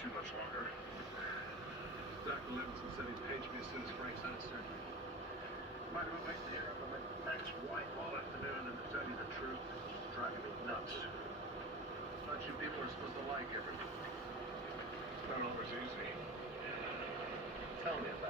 too much longer. Dr. Levinson said he'd page me as soon as Frank's out of surgery. Mind if I wait to hear from my ex-wife all afternoon and to tell you the truth? It's driving me nuts. Thought you people are supposed to like everyone. It's not always easy. Tell me about it.